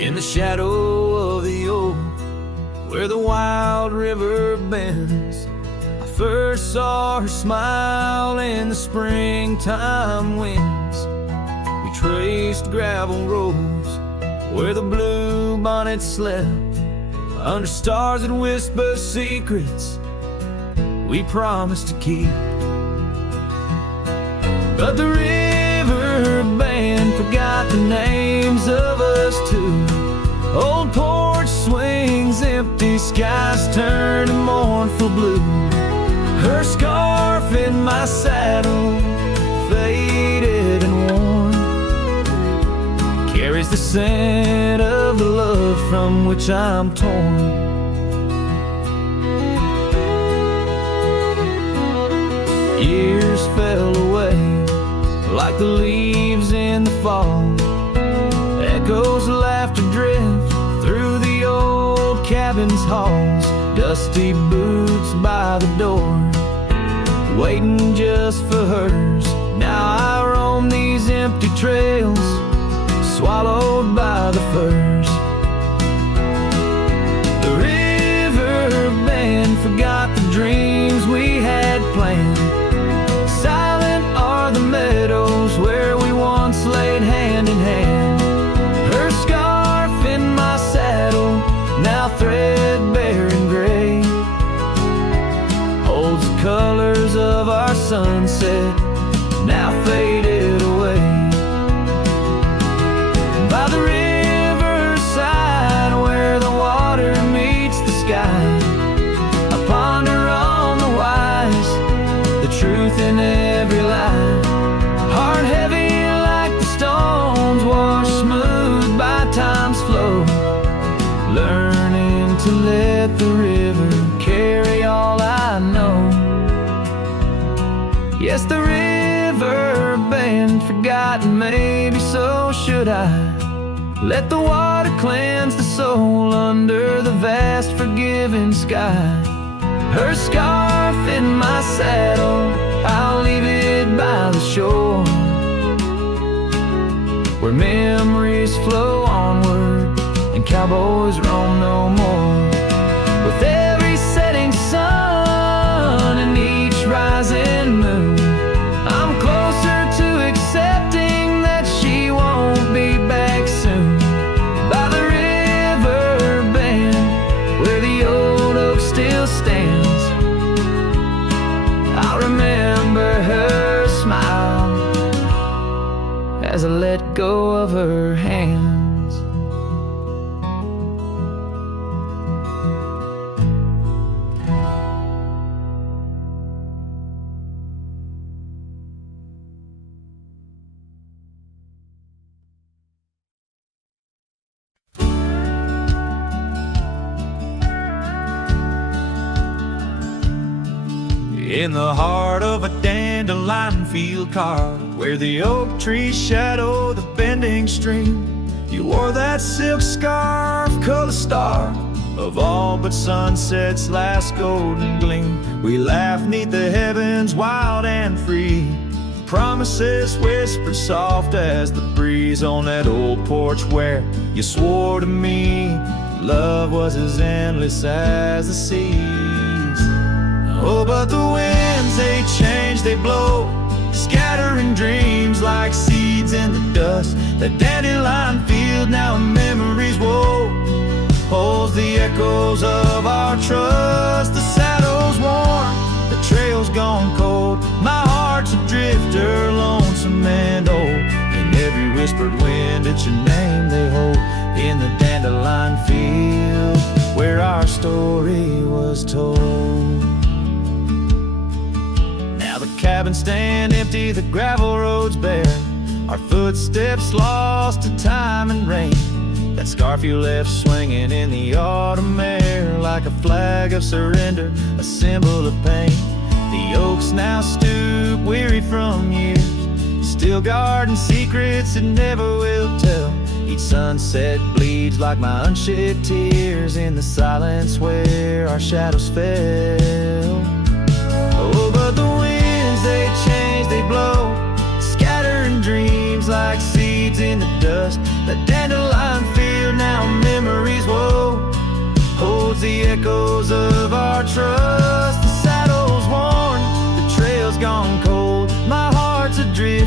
In the shadow of the oak, where the wild river bends, I first saw her smile in the springtime winds. We traced gravel roads where the blue bonnet slept, under stars that whisper secrets we promised to keep. But the river band forgot the names of us two. Old porch swings empty, skies turned to mournful blue. Her scarf in my saddle, faded and worn, carries the scent of the love from which I'm torn. Years fell away like the leaves in the fall. Echoes laughed to drift through the old cabin's halls. Dusty boots by the door, waiting just for hers. Now I roam these empty trails, swallowed by the firs. The river band forgot the dreams we had planned. Silent are the meadows where we once laid hand in hand. Her scarf in my saddle, now threadbare and gray, holds the colors of our sunset, now faded away. By the riverside where the water meets the sky, I ponder on the wise, the truth in every lie. Heart heavy like the stones washed smooth by time's flow, learning to let the river carry all I know. Yes, the river band forgotten, maybe so should I. Let the water cleanse the soul under the vast forgiving sky. Her scarf in my saddle, I'll leave it by the shore, where memories flow onward and cowboys roam no more. With every setting sun and each rising moon, I'm closer to accepting that she won't be back soon. By the river band where the old oak still stands, I'll remember her smile as I let go of her hands. In the heart of a dandelion field carved, where the oak trees shadow the bending stream, you wore that silk scarf, color star of all but sunset's last golden gleam. We laughed neath the heavens wild and free, promises whispered soft as the breeze on that old porch where you swore to me love was as endless as the seas. Oh, but the winds, they change, they blow, scattering dreams like seeds in the dust. The dandelion field, now a memory's woe, holds the echoes of our trust. The saddle's worn, the trail's gone cold, my heart's a drifter, lonesome and old. In every whispered wind, it's your name they hold, in the dandelion field where our story was told. Cabins stand empty, the gravel roads bare, our footsteps lost to time and rain. That scarf you left swinging in the autumn air, like a flag of surrender, a symbol of pain. The oaks now stoop, weary from years, still guarding secrets it never will tell. Each sunset bleeds like my unshed tears in the silence where our shadows fell. Oh, but the winds, they change, they blow, scattering dreams like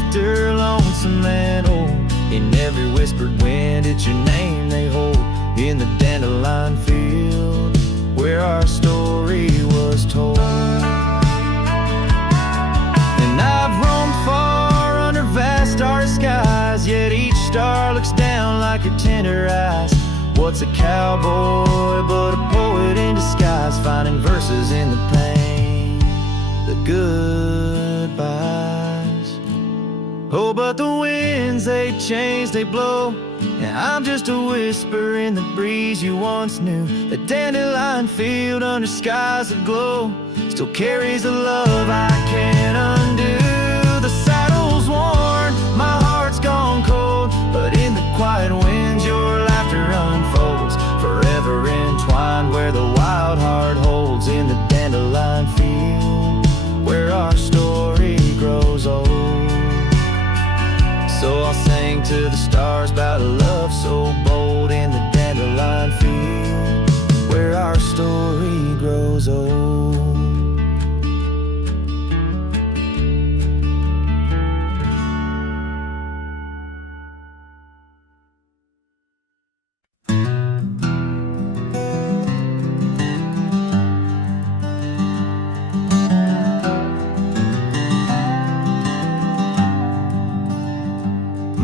drifter, lonesome and old. In every whispered wind, it's your name they hold. In the dandelion field, where our story was told. And I've roamed far under vast starry skies, yet each star looks down like your tender eyes. What's a cowboy but a poet in disguise, finding verses in the pain, the goodbyes. Oh, but the winds, they change, they blow, and I'm just a whisper in the breeze you once knew. The dandelion field under skies aglow still carries a love I can't undo. The saddle's worn, my heart's gone cold, but in the quiet winds your laughter unfolds, forever entwined where the wild heart holds. In the dandelion field, where our story grows old. So I'll sing to the stars about a love so bold. In the dandelion field, where our story grows old.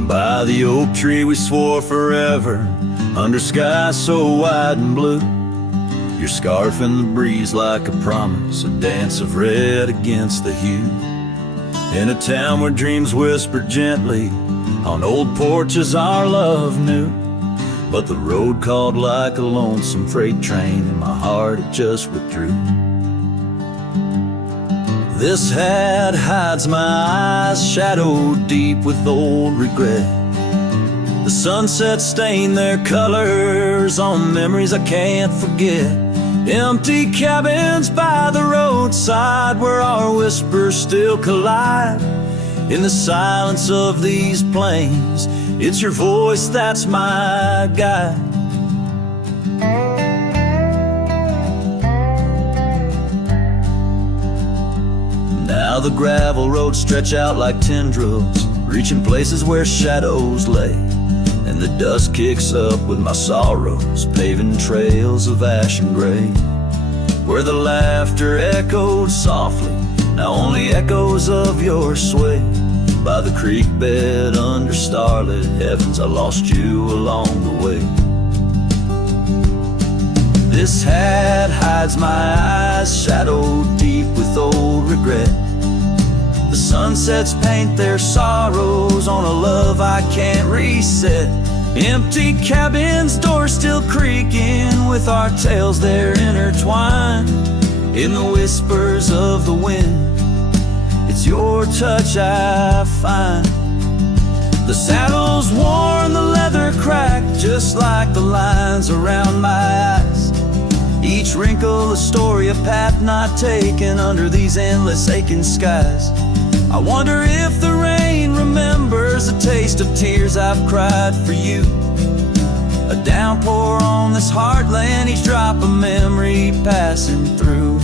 By the oak tree we swore forever, under skies so wide and blue. Your scarf in the breeze like a promise, a dance of red against the hue. In a town where dreams whispered gently, on old porches our love knew. But the road called like a lonesome freight train, and my heart it just withdrew. This hat hides my eyes, shadowed deep with old regret. The sunset stained their colors on memories I can't forget. Empty cabins by the roadside where our whispers still collide. In the silence of these plains, it's your voice that's my guide. Now the gravel roads stretch out like tendrils, reaching places where shadows lay. And the dust kicks up with my sorrows, paving trails of ash and gray. Where the laughter echoed softly, now only echoes of your sway. By the creek bed under starlit heavens, I lost you along the way. This hat hides my eyes, shadowed deep with old regret. The sunsets paint their sorrows on a love I can't reset. Empty cabins, doors still creaking with our tales they're intertwined. In the whispers of the wind, it's your touch I find. The saddle's worn, the leather cracked, just like the lines around my eyes. Each wrinkle a story, a path not taken under these endless aching skies. I wonder if the rain remembers the taste of tears I've cried for you. A downpour on this heartland, each drop a memory passing through.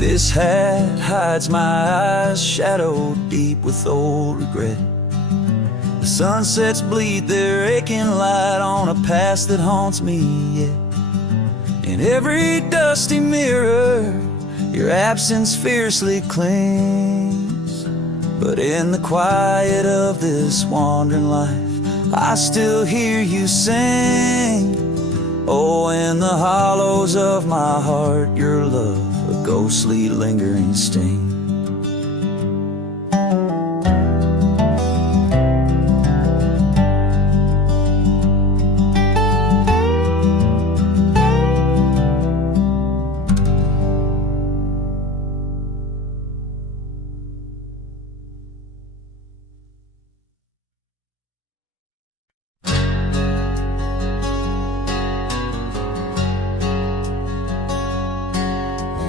This hat hides my eyes, shadowed deep with old regret. The sunsets bleed their aching light on a past that haunts me yet. In every dusty mirror, your absence fiercely clings. But in the quiet of this wandering life, I still hear you sing. Oh, in the hollows of my heart, your love, a ghostly lingering sting.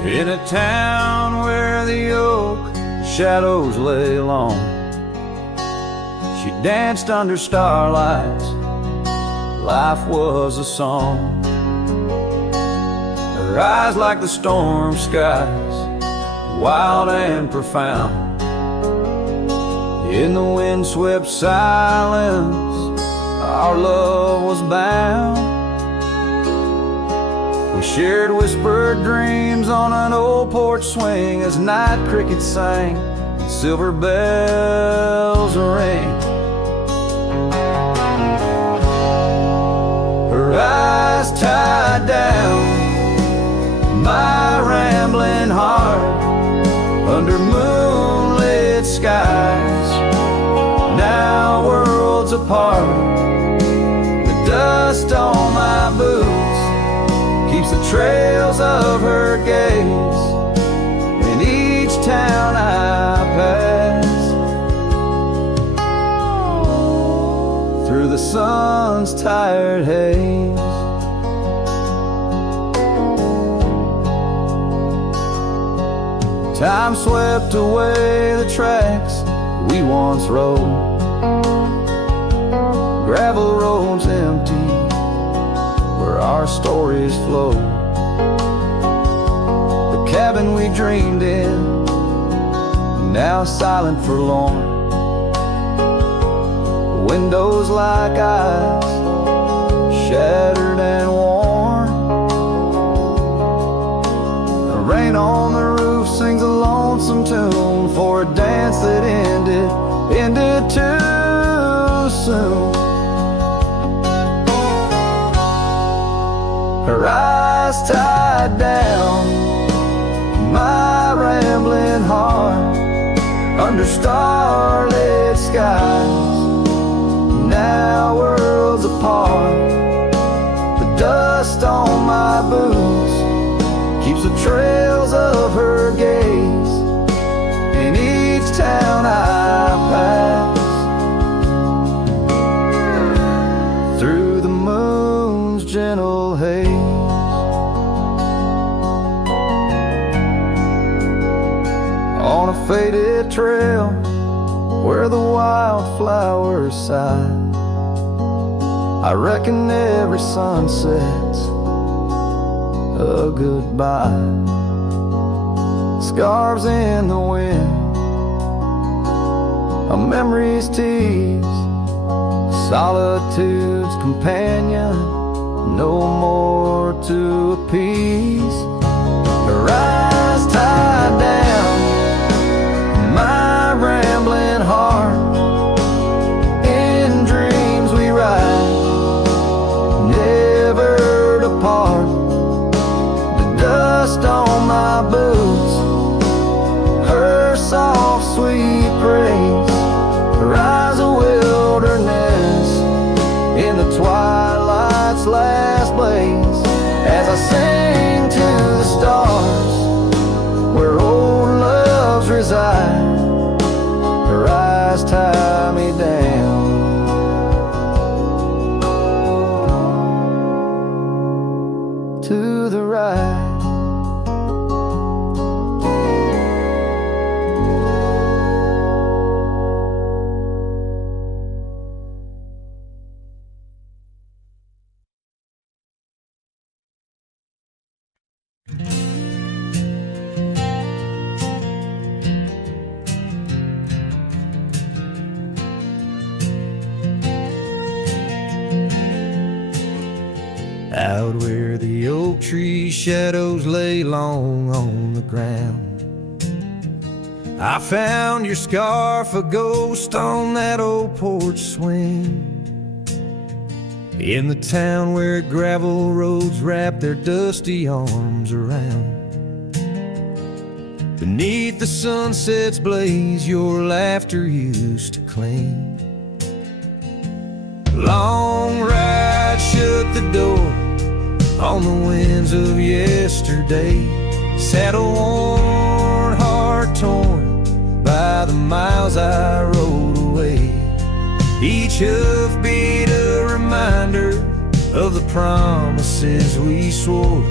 In a town where the oak shadows lay long, she danced under starlights. Life was a song. Her eyes like the storm skies, wild and profound. In the windswept silence, our love was bound. We shared whispered dreams on an old porch swing as night crickets sang and silver bells rang. Her eyes tied down my rambling heart under moonlit skies, now worlds apart. The dust on my boots keeps the trails of her gaze in each town I pass, through the sun's tired haze. Time swept away the tracks we once rode, gravel roads empty where our stories flow. The cabin we dreamed in, now silent, forlorn. Windows like eyes, shattered and worn. The rain on the roof sings a lonesome tune for a dance that ended too soon. Her eyes tied down my rambling heart under starlit skies, now worlds apart. The dust on my boots keeps the trails of her gaze in each town I pass, through the moon's gentle haze. On a faded trail where the wildflowers sigh, I reckon every sunset's a goodbye. Scarves in the wind, a memory's tease, solitude's companion, no more to appease. Her eyes tied down my rambling heart, in dreams we ride, never to part. The dust on my boots, her soft sweet praise, her eyes a wilderness in the twilight's last blaze, as I sing to the stars where old loves reside. Her eyes tie me down to the right. Out where the oak tree shadows lay long on the ground, I found your scarf, a ghost on that old porch swing. In the town where gravel roads wrap their dusty arms around, beneath the sunset's blaze your laughter used to cling. Long ride shut the door on the winds of yesterday, saddle worn, heart torn by the miles I rode away. Each hoofbeat a reminder of the promises we swore,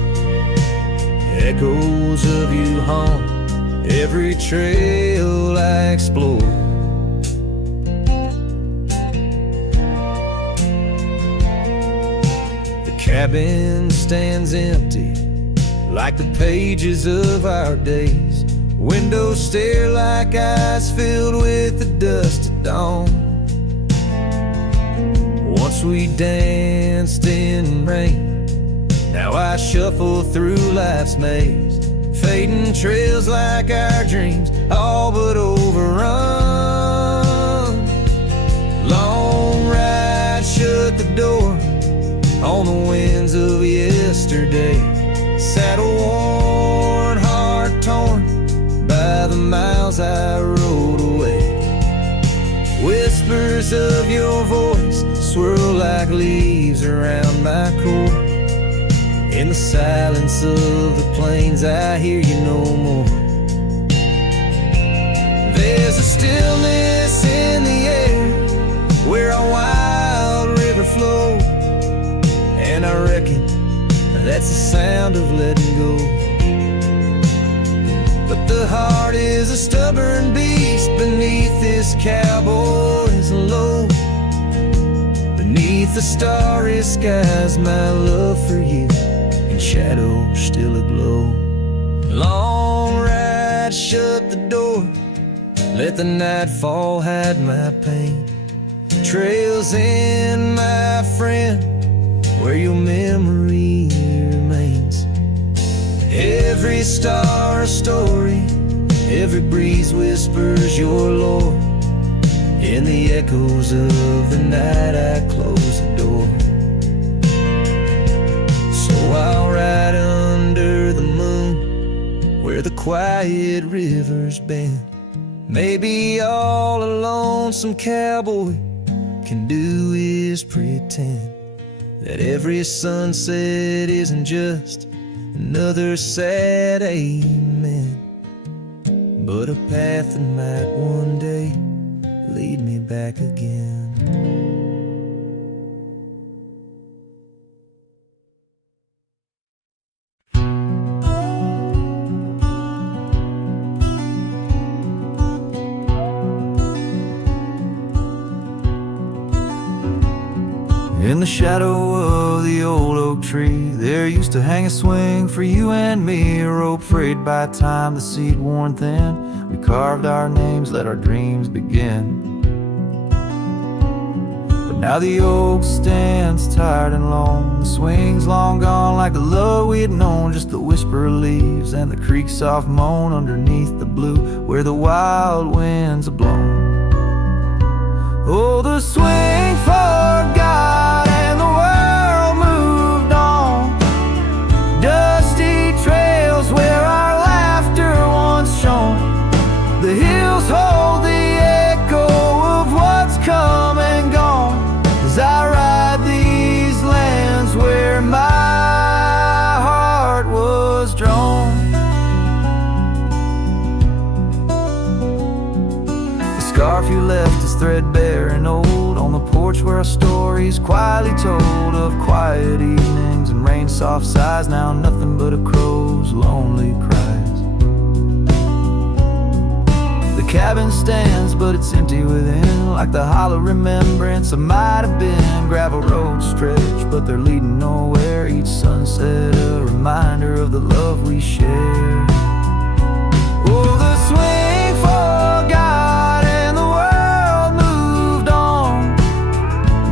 Echoes of you haunt every trail I explore. The cabin stands empty like the pages of our days. Windows stare like eyes filled with the dust of dawn. Once we danced in rain, now I shuffle through life's maze. Fading trails like our dreams, all but overrun. Long ride, shut the door on the winds of yesterday. Saddle worn, heart torn by the miles I rode away. Whispers of your voice swirl like leaves around my core. In the silence of the plains I hear you no more. There's a stillness in the air where a wild river flows, and I reckon that's the sound of letting go. But the heart is a stubborn beast beneath this cowboy's load. Beneath the starry skies, my love for you in shadow still aglow. Long ride, shut the door, let the nightfall hide my pain. Trails in, my friend, where your memory remains. Every star a story, every breeze whispers your lore. In the echoes of the night I close the door. So I'll ride under the moon where the quiet rivers bend. Maybe all a lonesome cowboy can do is pretend that every sunset isn't just another sad amen, but a path that might one day lead me back again. In the shadow of the old oak tree, there used to hang a swing for you and me, a rope frayed by time, the seed worn thin. We carved our names, let our dreams begin. But now the oak stands tired and lone, the swing's long gone like the love we had known. Just the whisper of leaves and the creek's soft moan underneath the blue where the wild winds are blown. Oh, the swing forgot and the world moved on. Dusty trails where our laughter once shone. The hills hold the echo of what's come and gone. As I ride these lands where my heart was drawn. The scarf you left is threadbare and old on the porch where our stories quietly told of quiet evenings and rain soft sighs. Now nothing but a crow's lonely cries. The cabin stands but it's empty within, like the hollow remembrance of might have been. Gravel roads stretch but they're leading nowhere. Each sunset a reminder of the love we share. Oh, the swing forgot and the world moved on.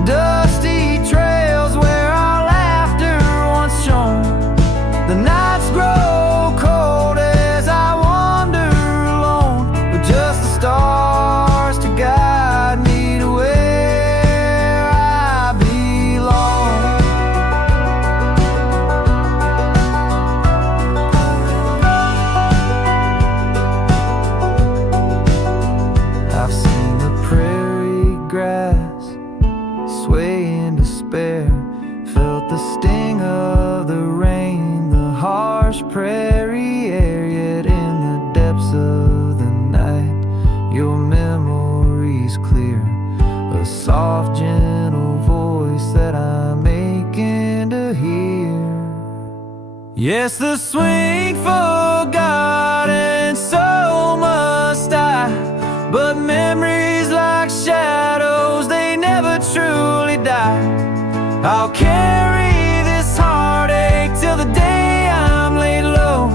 Dusty trails where our laughter once shone. The nights grow cold as I wander alone, with just the stars to guide me to where I belong. Yes, the swing forgot and so must I, but memories like shadows, they never truly die. I'll carry this heartache till the day I'm laid low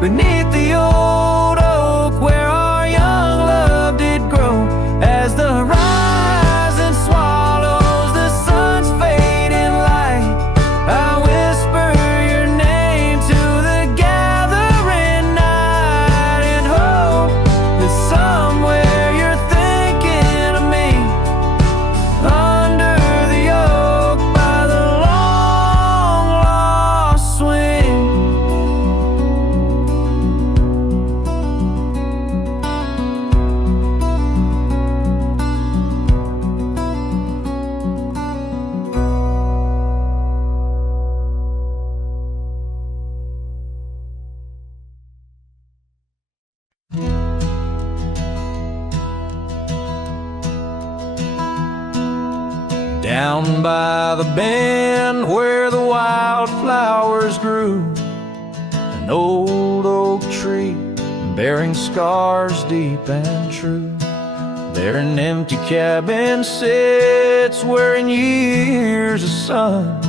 beneath the old oak where our young love did grow. As the horizon swallows the sun's fading light, I whisper your name to the gathering night and hope that somewhere you're thinking of me under the oak by the long lost swing. Down by the bend where the wildflowers grew, an old oak tree bearing scars deep and true. There an empty cabin sits where in years of sun,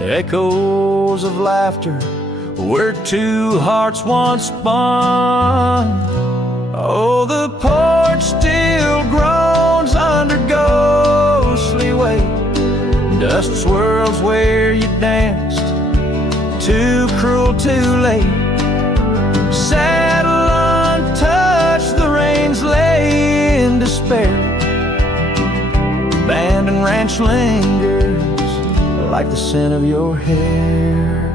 echoes of laughter where two hearts once spun. Oh, the porch still groans under ghostly weight. Dust swirls where you danced, too cruel, too late. Saddle untouched, the reins lay in despair. Abandoned ranch lingers like the scent of your hair.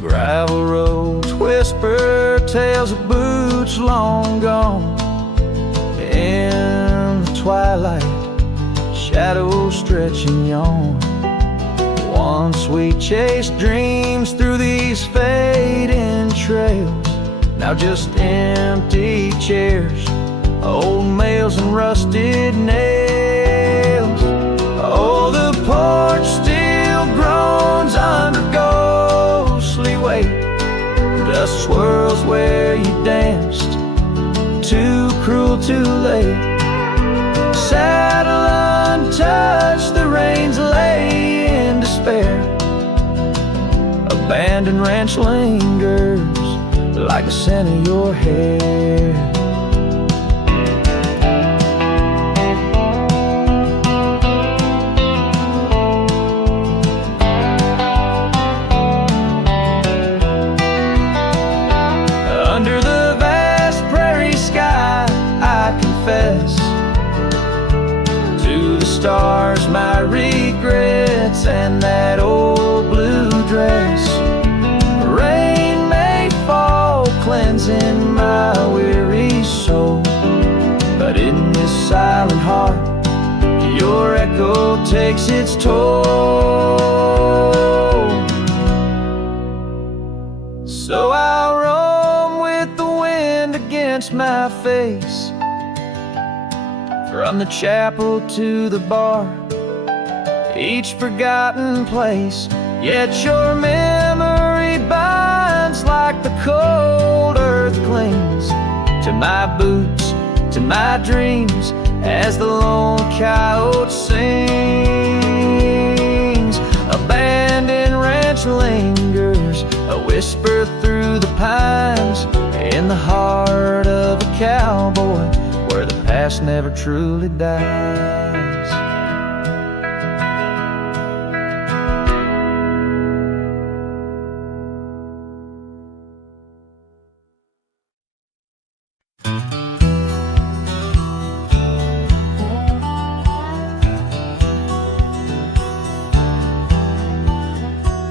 Gravel roads whisper tales of boots long gone. In the twilight, shadows stretch and yawn. Once we chased dreams through these fading trails, now just empty chairs, old mails and rusted nails. Oh, the porch still groans under ghostly weight. Dust swirls where you danced, too cruel, too late. Saddle untouched, the reins lay in despair. Abandoned ranch lingers like the scent of your hair. Under the vast prairie sky, I confess to the stars my regrets and that old blue dress. Rain may fall, cleansing my weary soul, but in this silent heart your echo takes its toll. So I'll roam with the wind against my face, from the chapel to the bar, each forgotten place. Yet your memory binds like the cold earth clings to my boots, to my dreams, as the lone coyote sings. Abandoned ranch lingers, a whisper through the pines, in the heart of a cowboy where the past never truly dies.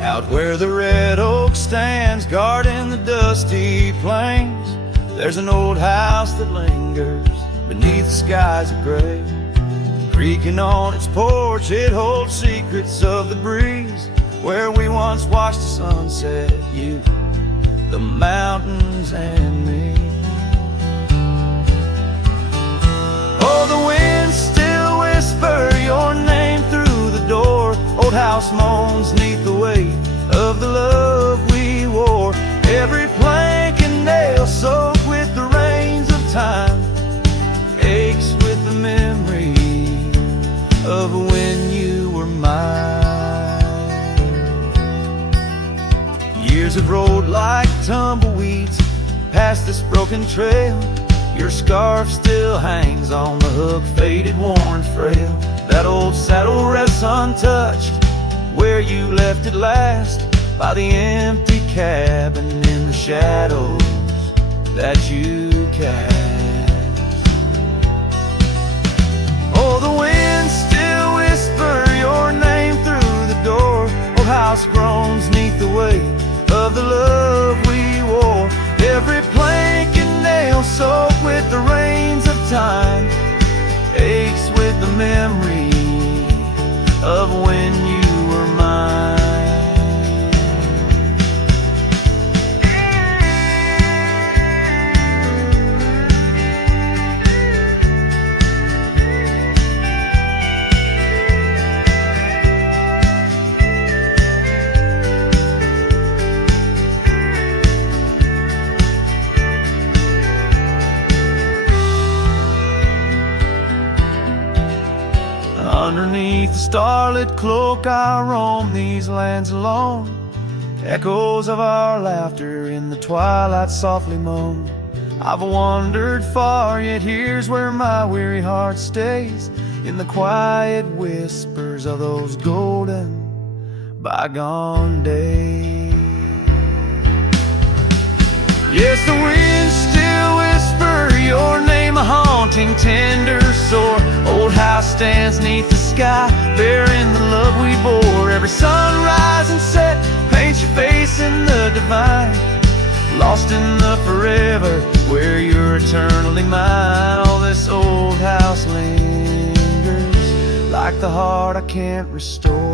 Out where the red oak stands, guarding the dusty plains, there's an old house that lingers beneath the skies of gray. Creaking on its porch, it holds secrets of the breeze, where we once watched the sunset, you, the mountains, and me. Oh, the winds still whisper your name through the door. Old house moans neath the weight, of the love we wore. Every plank and nail soaked with the rains of time aches with the memory of when you were mine. Years have rolled like tumbleweeds past this broken trail. Your scarf still hangs on the hook, faded, worn, frail. That old saddle rests untouched where you left it last, by the empty cabin in the shadows that you cast. Oh, the wind still whisper your name through the door. Old house groans neath the weight of the love we wore. Every plank and nail soaked with the rains of time aches with the memory of when you were mine. Underneath the starlit cloak I roam these lands alone. Echoes of our laughter in the twilight softly moan. I've wandered far, yet here's where my weary heart stays, in the quiet whispers of those golden bygone days. Yes, the wind still whisper your name, a haunting, tender, sore. Old house stands neath the sky, bearing the love we bore. Every sunrise and set paints your face in the divine, lost in the forever where you're eternally mine. All this old house lingers like the heart I can't restore.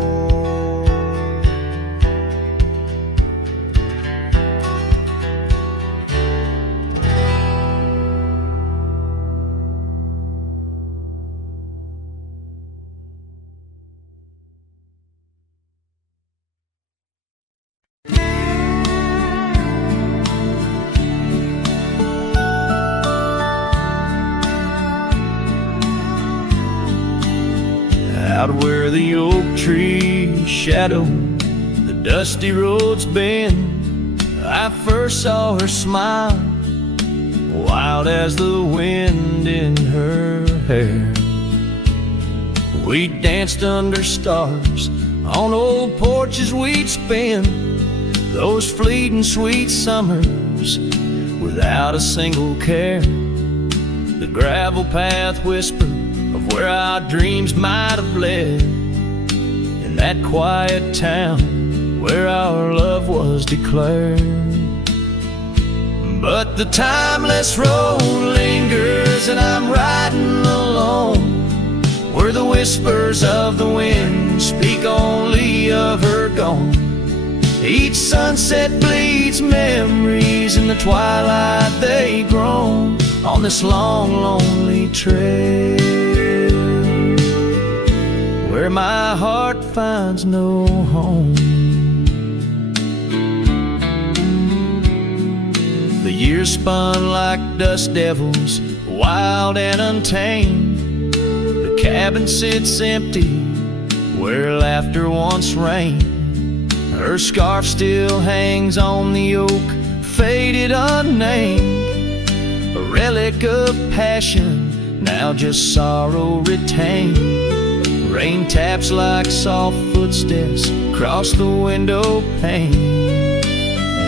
Out where the oak trees shadow the dusty roads bend, I first saw her smile, wild as the wind in her hair. We danced under stars on old porches we'd spend those fleeting sweet summers without a single care. The gravel path whispered of where our dreams might have led, in that quiet town where our love was declared. But the timeless road lingers and I'm riding alone, where the whispers of the wind speak only of her gone. Each sunset bleeds memories, in the twilight they groan on this long, lonely trail, where my heart finds no home. The years spun like dust devils, wild and untamed. The cabin sits empty where laughter once reigned. Her scarf still hangs on the oak, faded, unnamed, a relic of passion, now just sorrow retained. Rain taps like soft footsteps across the window pane,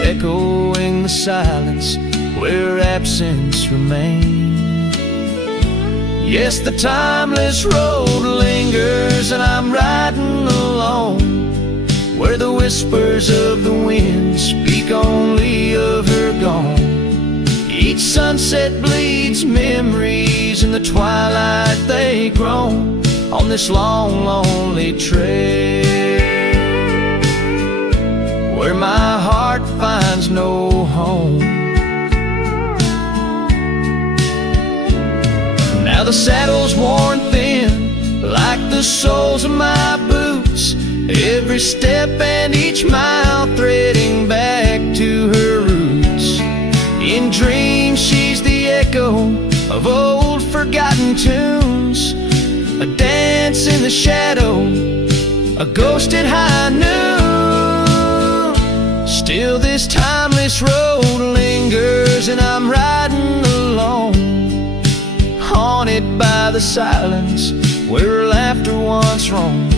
echoing the silence where absence remains. Yes, the timeless road lingers and I'm riding alone, where the whispers of the wind speak only of her gone. Each sunset bleeds memories, in the twilight they groan on this long, lonely trail, where my heart finds no home. Now the saddle's worn thin like the soles of my boots, boots, every step and each mile threading back to her roots. In dreams she's the echo of old forgotten tunes, a dance in the shadow, a ghost at high noon. Still this timeless road lingers and I'm riding alone, haunted by the silence where laughter once roamed.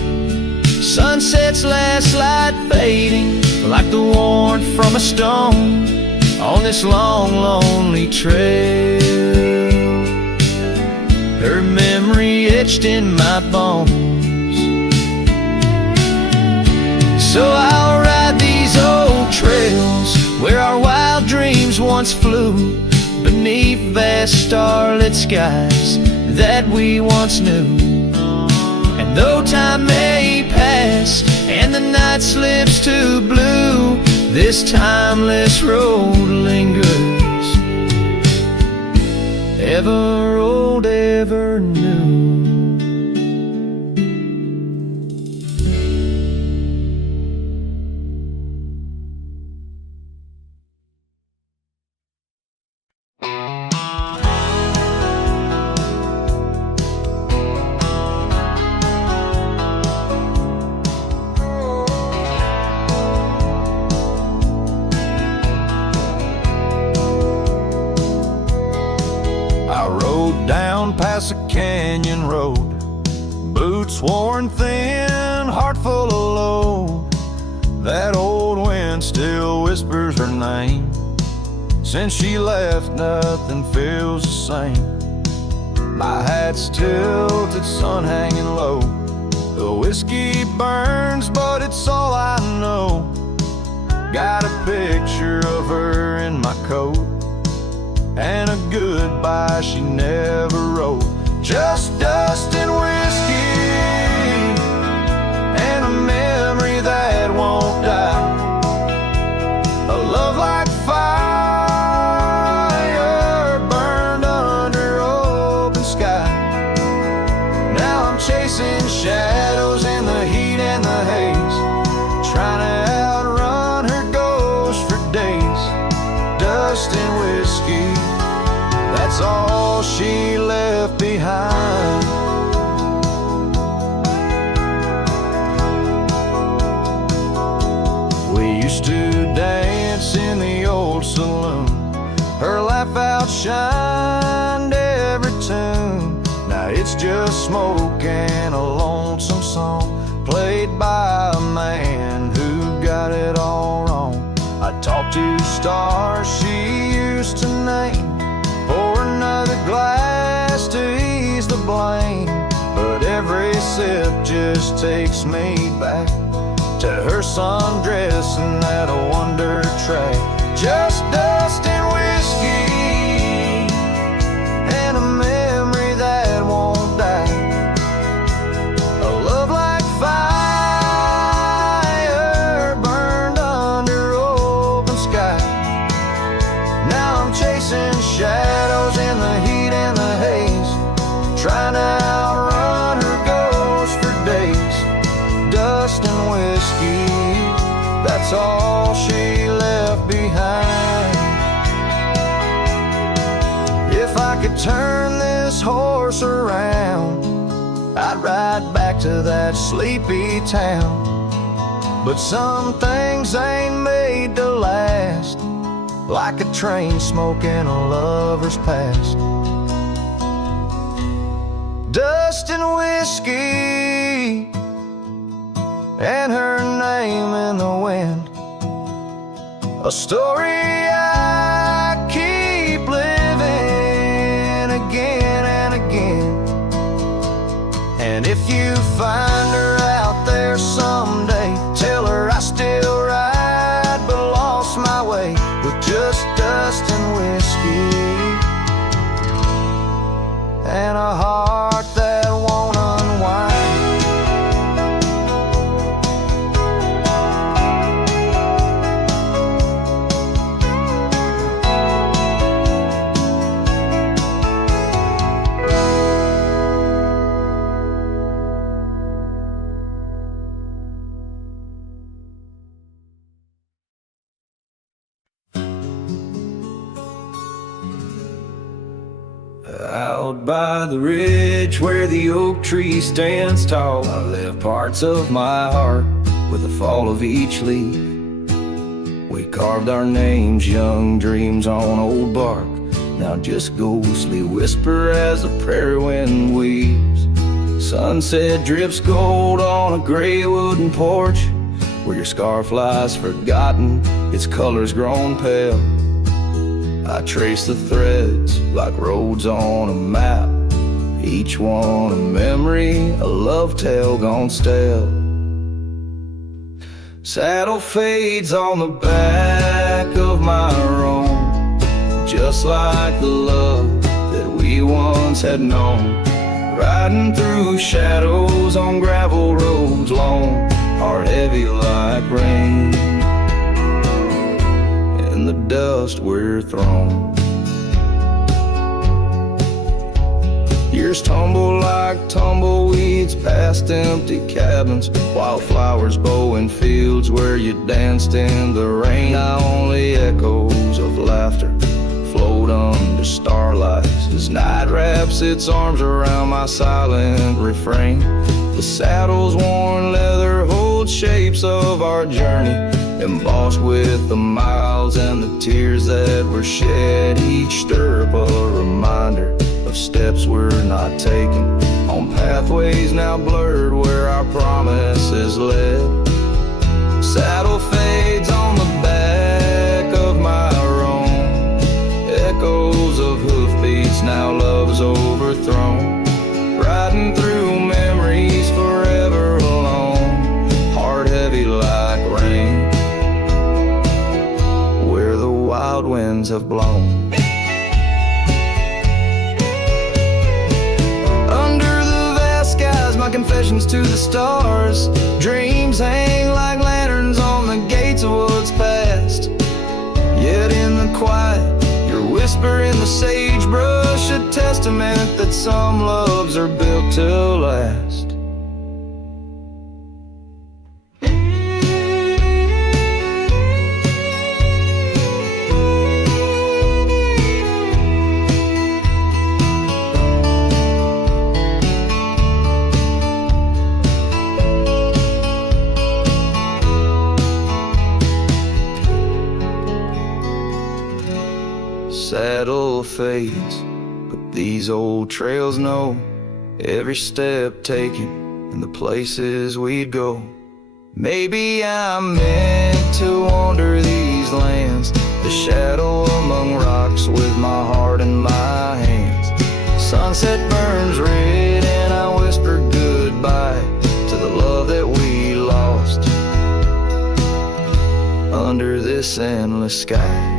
Sunset's last light fading like the warmth from a stone on this long, lonely trail. Her memory etched in my bones. So I'll ride these old trails where our wild dreams once flew, beneath vast starlit skies that we once knew. And though time may pass and the night slips to blue, this timeless road lingers, ever old, ever new. Past a canyon road, boots worn thin, heart full of load. That old wind still whispers her name. Since she left, nothing feels the same. My hat's tilted, sun hanging low. The whiskey burns, but it's all I know. Got a picture of her in my coat, and a goodbye she never wrote. Just dust and whiskey, and a memory that won't die. A love like fire burned under open sky. Now I'm chasing shadows in the heat and the haze, trying to outrun her ghost for days. Dust and whiskey, that's all she left behind. We used to dance in the old saloon. Her laugh outshined every tune. Now it's just smoke and a lonesome song, played by a man who got it all wrong. I talked to stars she used to name, pour another glass to ease the blame, but every sip just takes me back to her sundress and that wonder track. Just dust and whiskey, and a memory that won't die. A love like fire burned under open sky. Now I'm chasing shadows in the heat and the haze, trying to outrun her ghost for days. Dust and whiskey, that's all she left behind. If I could turn this horse around, I'd ride back to that sleepy town. But some things ain't made to last, like a train smoke in a lover's past. Dust and whiskey, and her name in the wind. A story I keep living again and again. And if you find her out there someday, tell her I still ride but lost my way, with just dust and whiskey, and a heart that won't unwind. Out by the ridge where the oak tree stands tall, I left parts of my heart with the fall of each leaf. We carved our names, young dreams on old bark, now just ghostly whisper as the prairie wind weaves. Sunset drips gold on a gray wooden porch, where your scarf lies forgotten, its colors grown pale. I trace the threads like roads on a map, each one a memory, a love tale gone stale. Saddle fades on the back of my roan, just like the love that we once had known. Riding through shadows on gravel roads long, heart heavy like rain. In the dust we're thrown. Years tumble like tumbleweeds past empty cabins, wildflowers bow in fields where you danced in the rain. Now only echoes of laughter float under starlight as night wraps its arms around my silent refrain. The saddle's worn leather holds shapes of our journey, embossed with the miles and the tears that were shed. Each stirrup a reminder of steps we're not taking, on pathways now blurred where our promises led. Saddle fades on the back of my roan, echoes of hoofbeats, now love's overthrown. Riding through memories forever alone, heart heavy like rain, where the wild winds have blown. My confessions to the stars, dreams hang like lanterns on the gates of what's past. Yet in the quiet, your whisper in the sagebrush, a testament that some loves are built to last. Saddle fades, but these old trails know every step taken and the places we'd go. Maybe I'm meant to wander these lands, the shadow among rocks with my heart in my hands. Sunset burns red and I whisper goodbye to the love that we lost under this endless sky.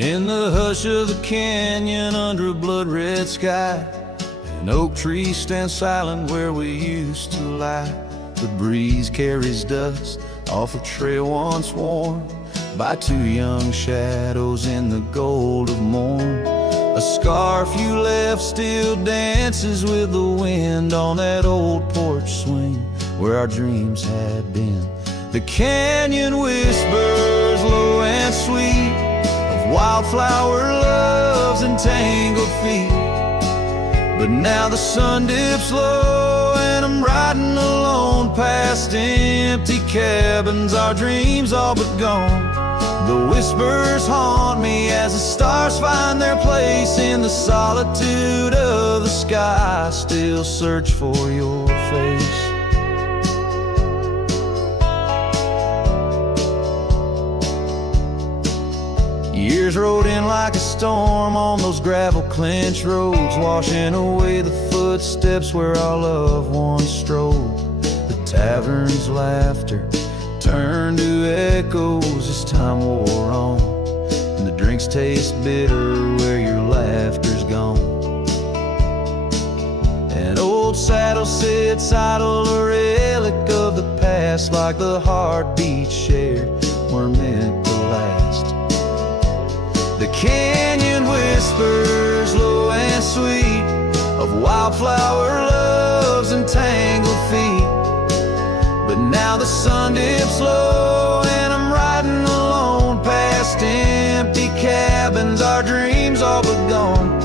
In the hush of the canyon under a blood-red sky, an oak tree stands silent where we used to lie. The breeze carries dust off a trail once worn by two young shadows in the gold of morn. A scarf you left still dances with the wind on that old porch swing where our dreams had been. The canyon whispers low and sweet of wildflower loves and tangled feet. But now the sun dips low and I'm riding alone past empty cabins, our dreams all but gone. The whispers haunt me as the stars find their place in the solitude of the sky. I still search for your face. Years rode in like a storm on those gravel clenched roads, washing away the footsteps where our loved ones strolled. The tavern's laughter turned to echoes as time wore on, and the drinks taste bitter where your laughter's gone. An old saddle sits idle, a relic of the past, like the heartbeats shared were meant to last. The canyon whispers low and sweet of wildflower loves and tangled feet. But now the sun dips low and I'm riding alone past empty cabins, our dreams all but gone.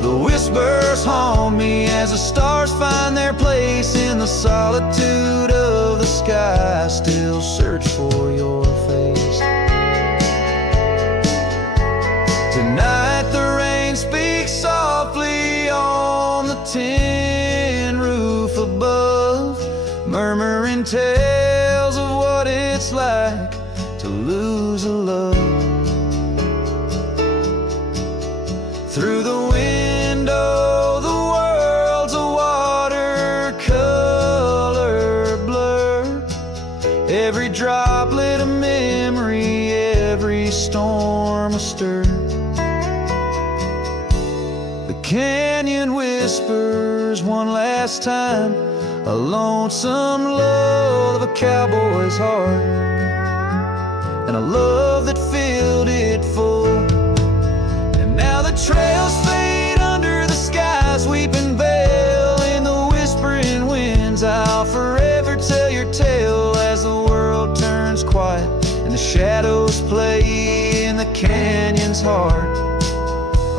The whispers haunt me as the stars find their place in the solitude of the sky. I still search for your face. Tonight the rain speaks softly on the tin roof above, murmuring tales of what it's like to lose a love. Through the window, the world's a watercolor blur. Every droplet a memory, every storm a stir. The canyon whispers one last time, a lonesome love of a cowboy's heart, and a love that filled it full. And now the trails fade under the sky's weeping veil. In the whispering winds I'll forever tell your tale as the world turns quiet and the shadows play in the canyon's heart.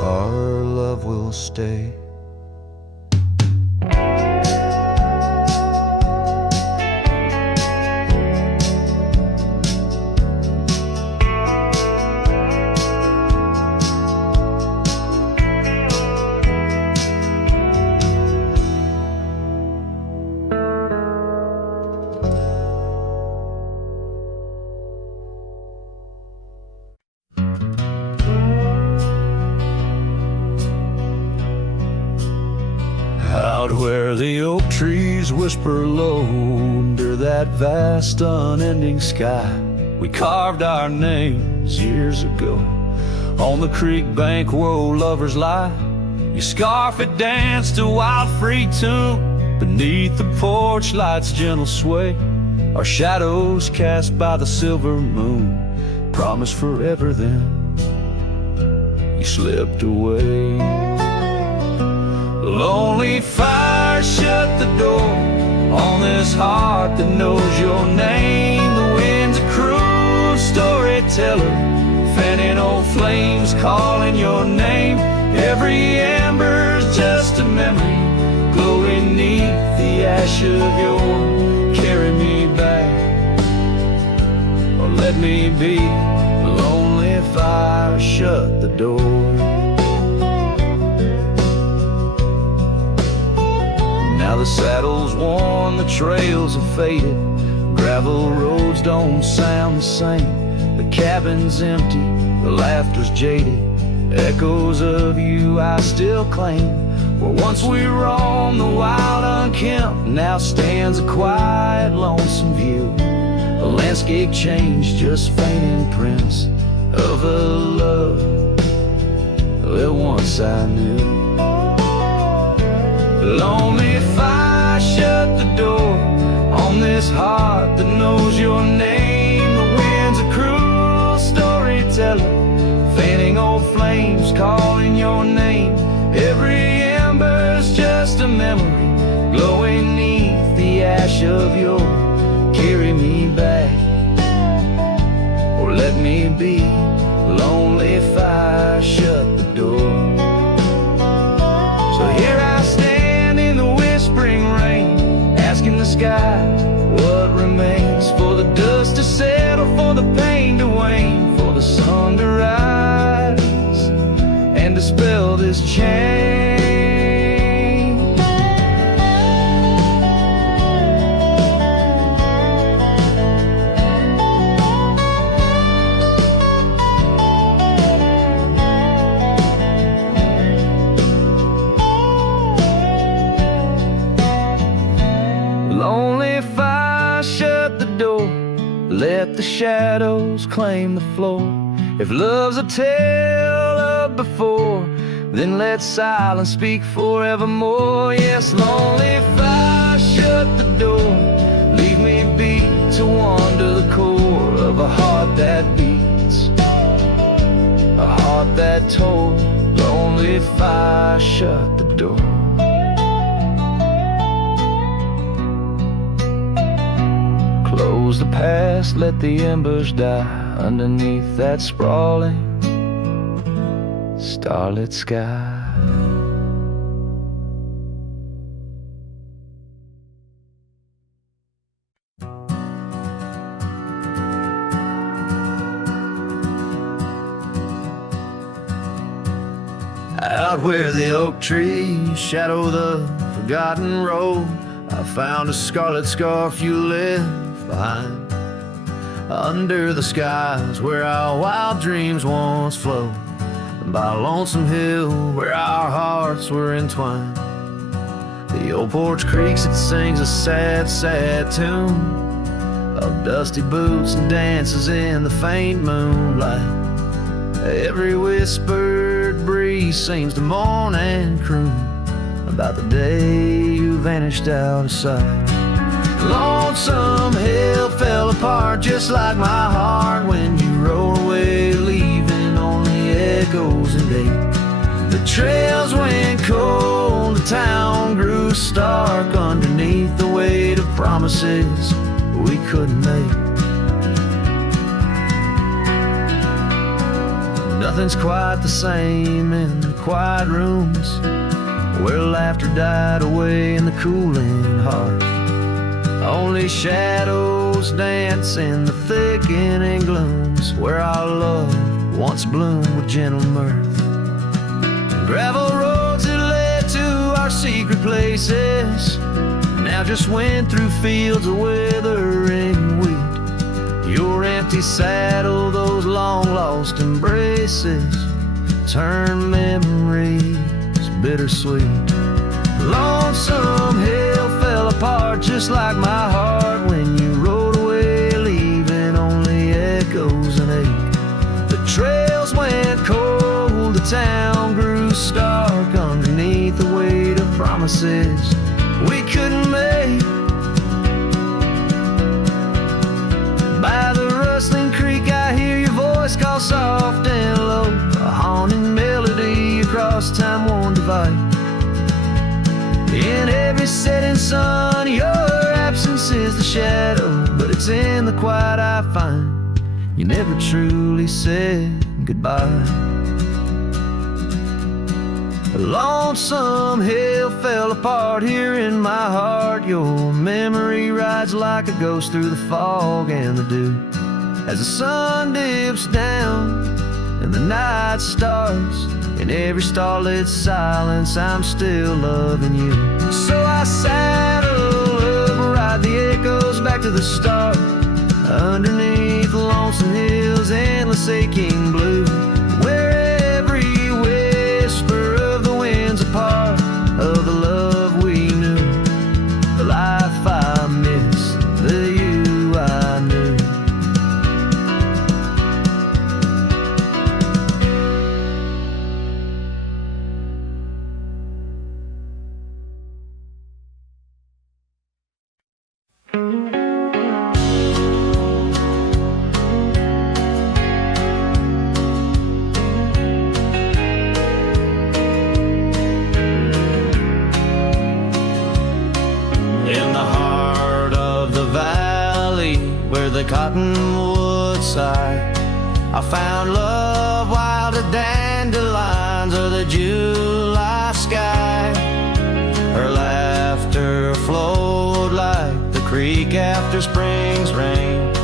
Our love will stay. Out where the oak trees whisper low under that vast unending sky, we carved our names years ago on the creek bank where old lovers lie. Your scarf it danced a wild free tune beneath the porch light's gentle sway. Our shadows cast by the silver moon promised forever, then you slipped away. Lonely fire shut the door on this heart that knows your name. The wind's a cruel storyteller, fanning old flames calling your name. Every ember's just a memory glowing neath the ash of your carry me back, or let me be. Lonely fire shut the door. Now the saddle's worn, the trails have faded, gravel roads don't sound the same. The cabin's empty, the laughter's jaded, echoes of you I still claim. Where once we roamed the wild unkempt, now stands a quiet lonesome view. A landscape changed, just faint imprints of a love that once I knew. Lonely fire shut the door on this heart that knows your name. The wind's a cruel storyteller, fanning old flames calling your name. Every ember's just a memory glowing neath the ash of your carry me back, or let me be. Lonely fire shut the door. So here I stand in the whispering rain, asking the sky what remains, for the dust to settle, for the pain to wane, for the sun to rise and dispel this chain. Lonely fire shut the door, let the shadows claim the floor. If love's a tale of before, then let silence speak forevermore. Yes, lonely fire, shut the door, leave me be to wander the core of a heart that beats, a heart that told. Lonely fire, shut the door. Close the past, let the embers die underneath that sprawling starlit sky. Out where the oak trees shadow the forgotten road, I found a scarlet scarf you left behind. Under the skies where our wild dreams once flowed, by a lonesome hill where our hearts were entwined. The old porch creaks, it sings a sad, sad tune of dusty boots and dances in the faint moonlight. Every whispered breeze seems to moan and croon about the day you vanished out of sight. Lonesome hill fell apart just like my heart when you rode away, leaving only echoes and ache. The trails went cold, the town grew stark underneath the weight of promises we couldn't make. Nothing's quite the same in the quiet rooms where laughter died away in the cooling heart. Only shadows dance in the thickening glooms where our love once bloomed with gentle mirth. Gravel roads that led to our secret places now just went through fields of withering wheat. Your empty saddle, those long lost embraces, turn memories bittersweet. Lonesome hill fell apart just like my heart when you rode away, leaving only echoes and ache. The trails went cold, the town grew stark underneath the weight of promises we couldn't make. By the rustling creek I hear your voice call soft and low, a haunting melody across time-worn divide. In every setting sun, your absence is the shadow, but it's in the quiet I find you never truly said goodbye. A lonesome hill fell apart here in my heart. Your memory rides like a ghost through the fog and the dew as the sun dips down and the night starts. In every starlit silence, I'm still loving you. So I saddle up, ride the echoes back to the start. Underneath the lonesome hills, endless aching blue, where every whisper of the wind's a part of the love we knew, the life I miss, the you I knew. The cottonwood side, I found love wild as dandelions or the July sky. Her laughter flowed like the creek after spring's rain.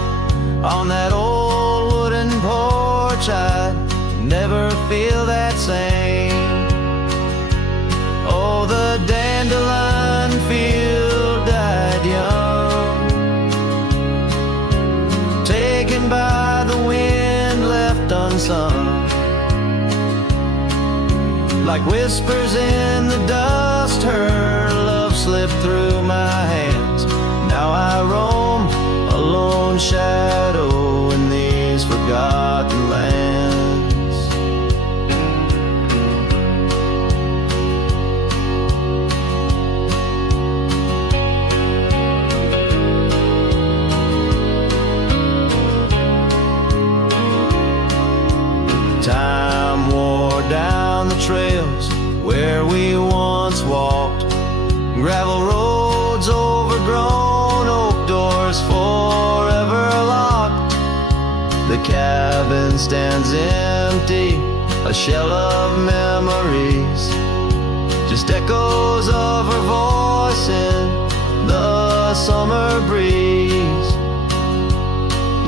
On that old wooden porch I'd never feel that same. Oh, the dandelion field died young, taken by the wind, left unsung. Like whispers in the dust, her love slipped through my hands. Now I roam a lone shadow in these forgotten lands. where we once walked. Gravel roads overgrown, oak doors forever locked. The cabin stands empty, a shell of memories, just echoes of her voice in the summer breeze.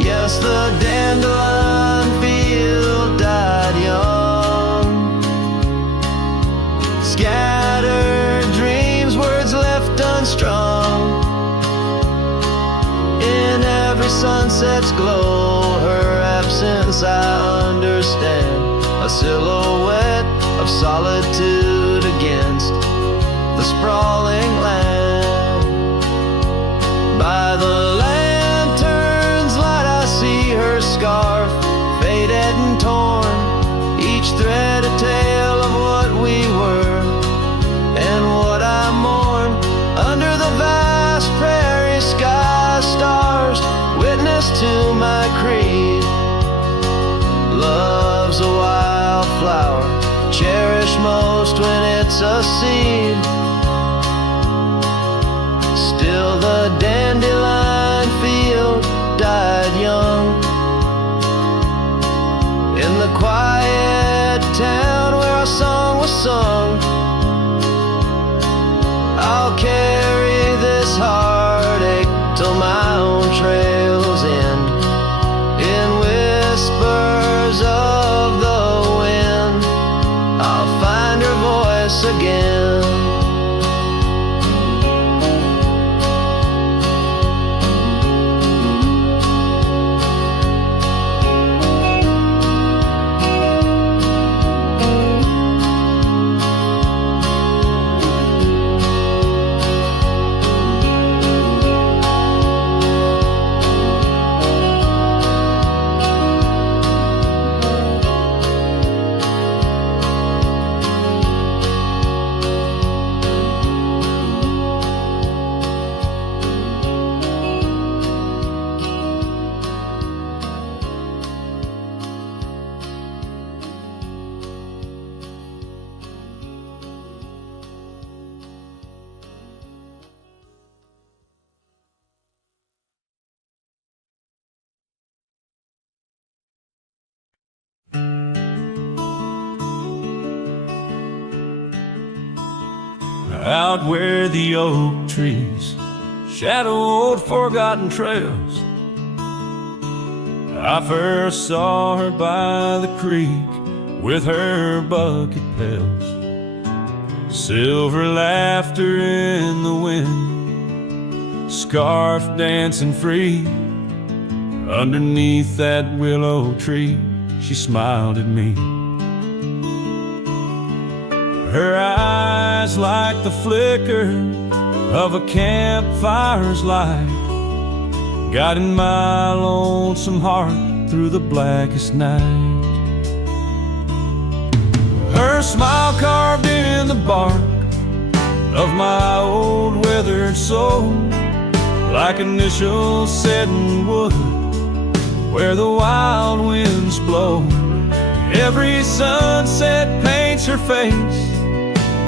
Yes, the dandelion field died young. Scattered dreams, words left unstrung. In every sunset's glow, her absence I understand. A silhouette of solitude against the sprawling land. By the lantern's light I see her scarf, faded and torn, each thread a tale of what we were and what I mourn. Under the vast prairie sky, stars witness to my creed. Love's a wildflower, cherished most when it's a seed. Still the dandelion field died young. In the quiet town where our song was sung, I'll carry this heartache till my own trails end. In whispers of the wind, I'll find her voice again. Out where the oak trees shadow old forgotten trails, I first saw her by the creek with her bucket pails. Silver laughter in the wind, scarf dancing free. Underneath that willow tree, she smiled at me. Her eyes like the flicker of a campfire's light, guiding my lonesome heart through the blackest night. Her smile carved in the bark of my old weathered soul, like initials set in wood where the wild winds blow. Every sunset paints her face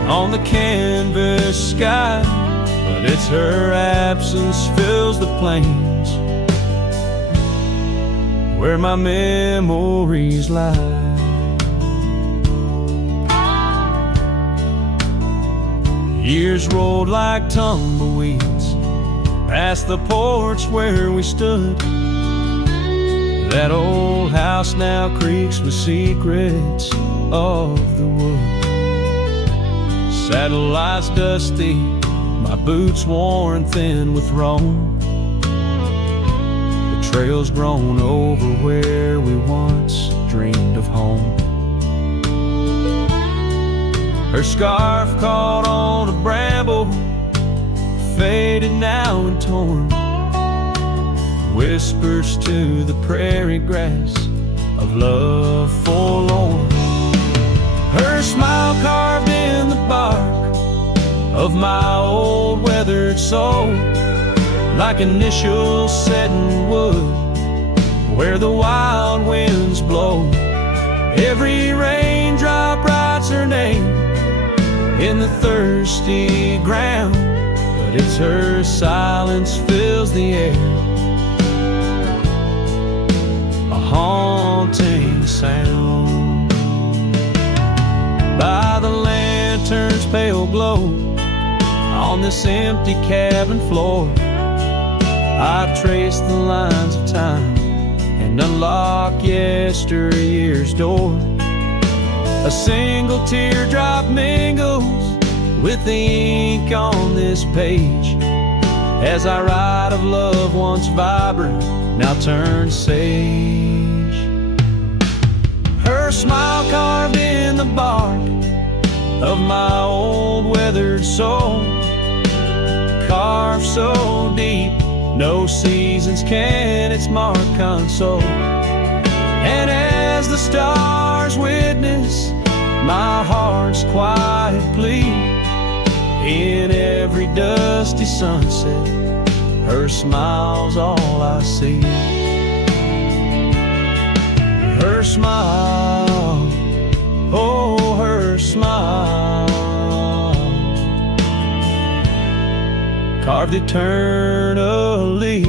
on the canvas sky, but it's her absence fills the plains where my memories lie. Years rolled like tumbleweeds past the porch where we stood. That old house now creaks with secrets of the wood. Satellites dusty, my boots worn thin with Rome. The trail's grown over where we once dreamed of home. Her scarf caught on a bramble, faded now and torn, whispers to the prairie grass of love forlorn. Her smile carved in the bark of my old weathered soul, like initials set in wood where the wild winds blow. Every raindrop writes her name in the thirsty ground, but it's her silence fills the air, a haunting sound. By the lantern's pale glow on this empty cabin floor, I trace the lines of time and unlock yesteryear's door. A single teardrop mingles with the ink on this page as I write of love once vibrant, now turned sage. Her smile carved in the bark of my old weathered soul, carved so deep no seasons can its mark console. And as the stars witness my heart's quiet plea, in every dusty sunset her smile's all I see. Her smile, oh her smile, carved eternally.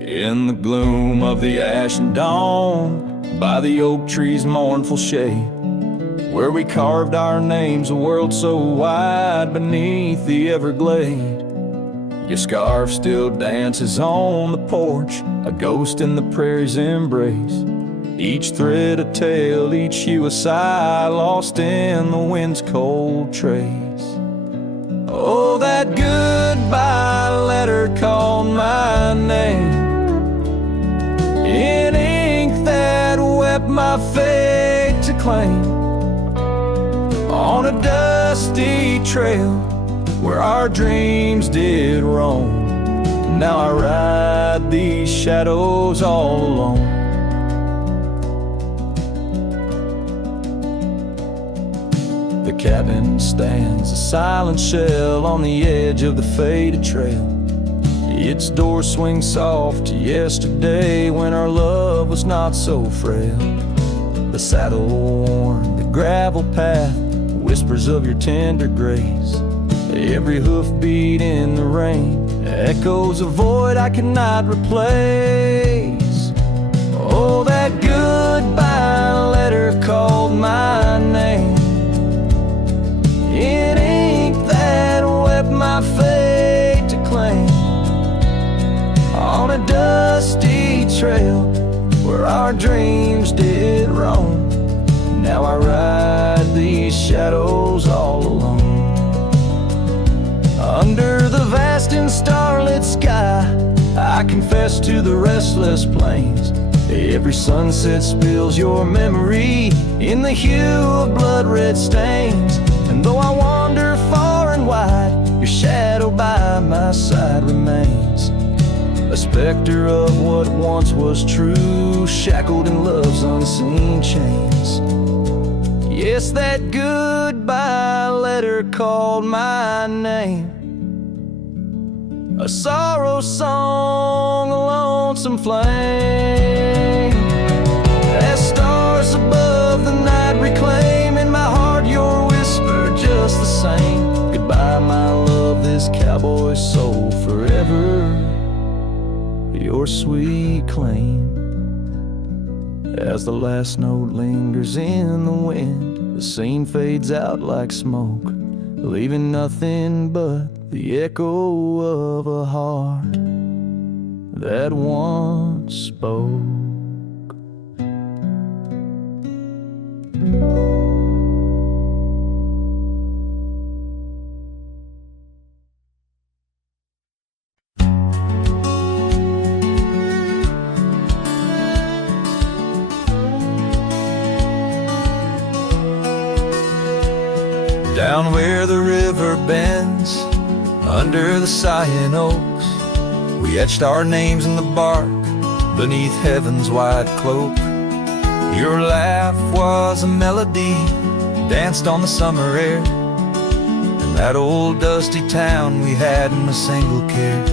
In the gloom of the ashen dawn, by the oak tree's mournful shade, where we carved our names, a world so wide beneath the everglade, your scarf still dances on the porch, a ghost in the prairie's embrace. Each thread a tale, each hue a sigh, lost in the wind's cold trace. Oh, that goodbye letter called my name in ink that wept my fate to claim, on a dusty trail where our dreams did roam. Now I ride these shadows all alone. The cabin stands a silent shell on the edge of the faded trail. Its door swings soft to yesterday when our love was not so frail. The saddle worn, the gravel path, whispers of your tender grace. Every hoofbeat in the rain echoes a void I cannot replace. Oh, that goodbye letter called my name in ink that wept my fate to claim, on a dusty trail where our dreams did roam. Now I ride these shadows all alone. Under the vast and starlit sky, I confess to the restless plains. Every sunset spills your memory in the hue of blood-red stains. And though I wander far and wide, your shadow by my side remains, a specter of what once was true, shackled in love's unseen chains. Yes, that goodbye letter called my name, a sorrow song, a lonesome flame. As stars above the night reclaim in my heart your whisper just the same. Goodbye, my love, this cowboy soul forever your sweet claim. As the last note lingers in the wind, the scene fades out like smoke, leaving nothing but the echo of a heart that once spoke. Down where the river bends, under the sighing oaks, We etched our names in the bark beneath heaven's wide cloak. Your laugh was a melody, danced on the summer air. In that old dusty town we hadn't a single care.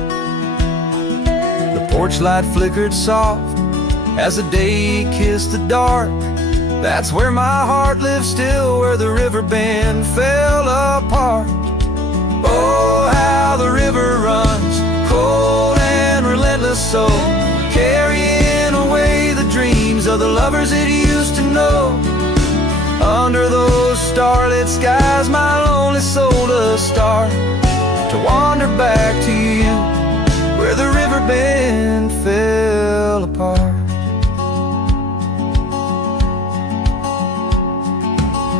The porch light flickered soft as the day kissed the dark. That's where my heart lives still, where the river bend fell apart. Oh, how the river runs, cold and relentless, so carrying away the dreams of the lovers it used to know. Under those starlit skies my lonely soul does start to wander back to you, where the river bend fell apart.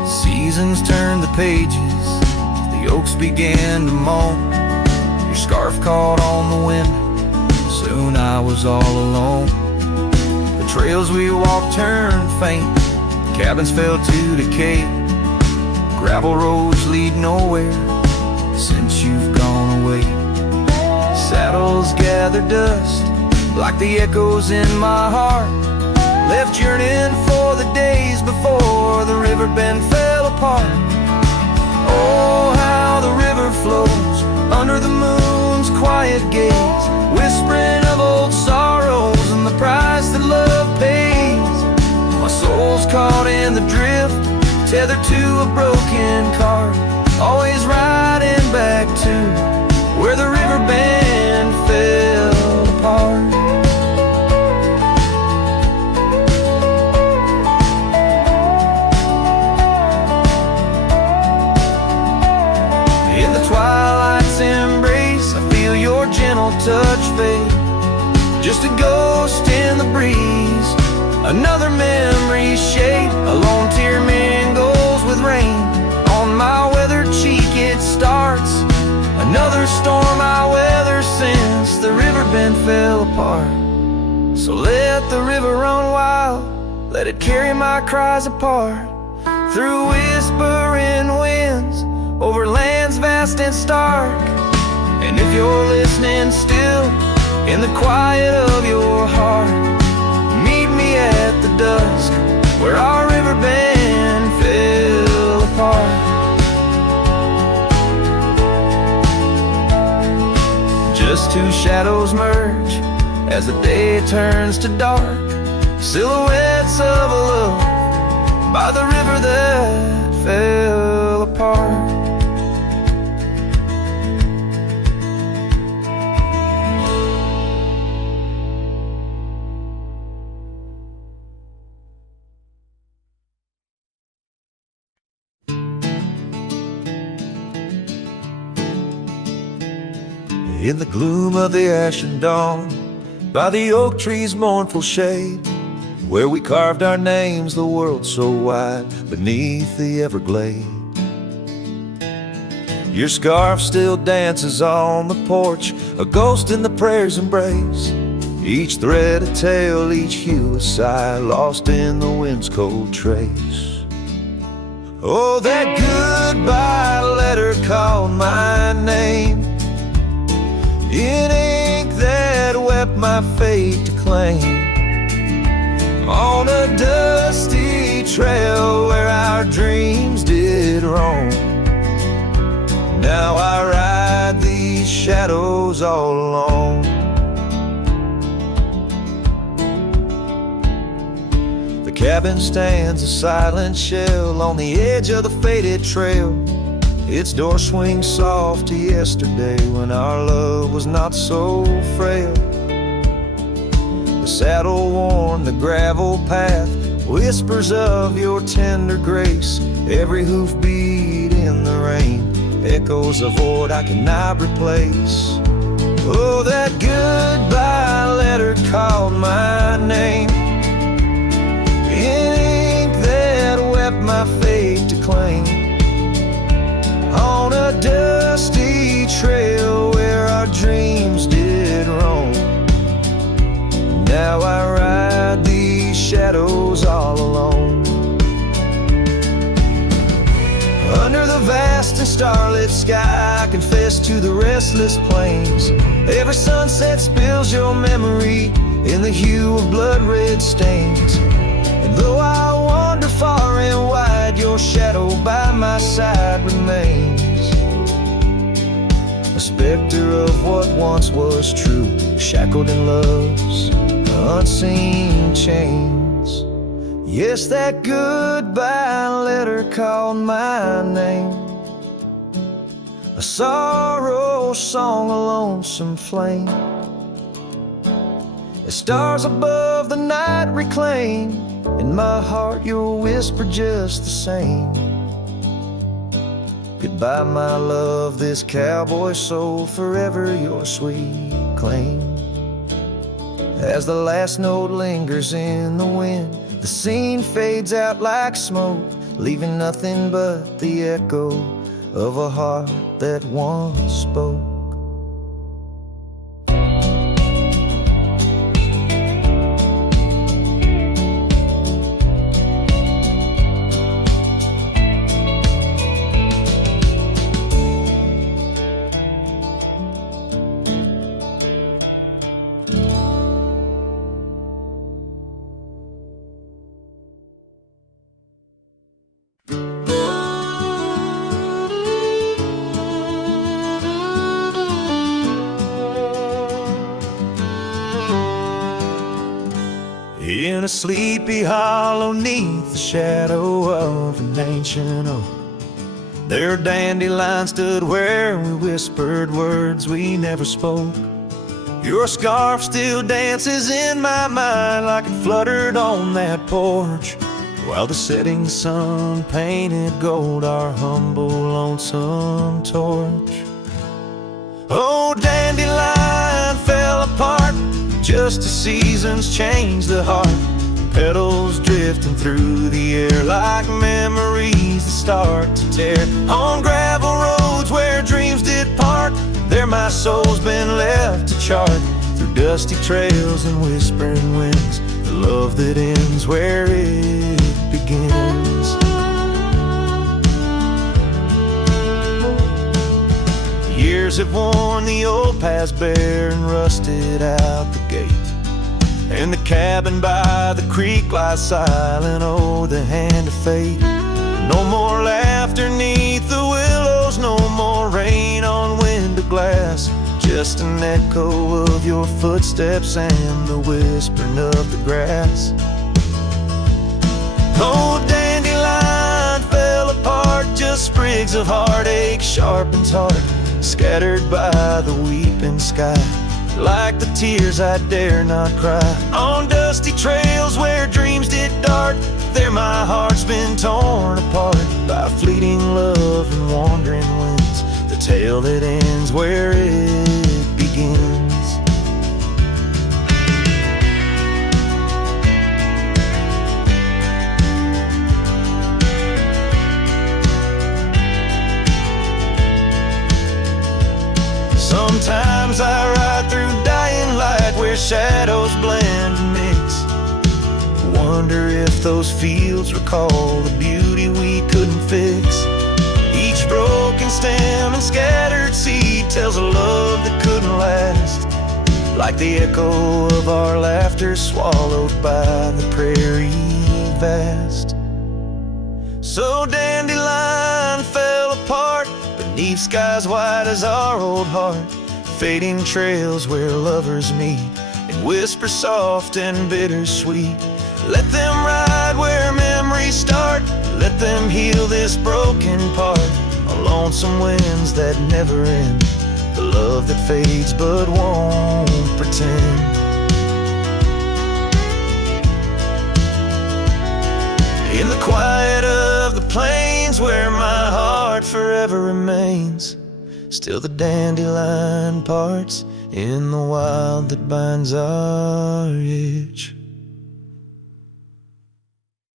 Seasons turned the pages, the oaks began to moan. Your scarf caught on the wind, soon I was all alone. The trails we walked turned faint, cabins fell to decay. Gravel roads lead nowhere since you've gone away. Saddles gather dust like the echoes in my heart, left yearning for the days before the river bend fell apart. Oh, how the river flows under the moon's quiet gaze, whispering of old sorrows and the price that love pays. My soul's caught in the drift, tethered to a broken cart, always riding back to where the river bend fell apart. Twilight's embrace, I feel your gentle touch fade, just a ghost in the breeze, another memory shade. A lone tear mingles with rain on my weathered cheek. It starts another storm I weather since the river bend fell apart. So let the river run wild, let it carry my cries apart, through whispering winds, over lands vast and stark. And if you're listening still, in the quiet of your heart, meet me at the dusk, where our river bend fell apart. Just two shadows merge as the day turns to dark, silhouettes of a love by the river that fell apart. In the gloom of the ashen dawn, by the oak tree's mournful shade, where we carved our names, the world so wide, beneath the Everglade. Your scarf still dances on the porch, a ghost in the prayer's embrace. Each thread a tale, each hue a sigh, lost in the wind's cold trace. Oh, that goodbye letter called my name, in ink that wept my fate to claim, on a dusty trail where our dreams did roam. Now I ride these shadows all alone. The cabin stands a silent shell on the edge of the faded trail. Its door swings soft to yesterday, when our love was not so frail. The saddle worn, the gravel path, whispers of your tender grace. Every hoofbeat in the rain, echoes of what I cannot replace. Oh, that goodbye letter called my name, in ink that wept my fate to claim, on a dusty trail where our dreams did roam. Now I ride these shadows all alone. Under the the vast and starlit sky, I confess to the restless plains. Every sunset spills your memory in the hue of blood red stains. And though I wander far and wide, your shadow by my side remains. A specter of what once was true, shackled in love's unseen chains. Yes, that goodbye letter called my name, a sorrow song, a lonesome flame. As stars above the night reclaim, in my heart your whisper just the same. Goodbye, my love, this cowboy soul, forever your sweet claim. As the last note lingers in the wind, the scene fades out like smoke, leaving nothing but the echo of a heart that once spoke. In a sleepy hollow neath the shadow of an ancient oak, their dandelion stood where we whispered words we never spoke. Your scarf still dances in my mind like it fluttered on that porch, while the setting sun painted gold our humble lonesome torch. Oh, dandelion fell apart just as seasons change the heart, petals drifting through the air like memories that start to tear. On gravel roads where dreams did part, there my soul's been left to chart. Through dusty trails and whispering winds, the love that ends where it begins. Years have worn the old paths bare and rusted out the gate, and the cabin by the creek lies silent, oh, the hand of fate. No more laughter neath the willows, no more rain on window glass, just an echo of your footsteps and the whispering of the grass. Oh, dandelion fell apart, just sprigs of heartache sharpened heart, scattered by the weeping sky, like the tears I dare not cry. On dusty trails where dreams did dart, there my heart's been torn apart by fleeting love and wandering winds, the tale that ends where it begins. Sometimes I ride through dying light where shadows blend and mix, wonder if those fields recall the beauty we couldn't fix. Each broken stem and scattered seed tells a love that couldn't last, like the echo of our laughter swallowed by the prairie vast. So dandelion fell apart beneath skies white as our old heart, fading trails where lovers meet and whisper soft and bittersweet. Let them ride where memories start, let them heal this broken part, on lonesome winds that never end, the love that fades but won't pretend. In the quiet of the plains where my heart forever remains, still the dandelion parts in the wild that binds our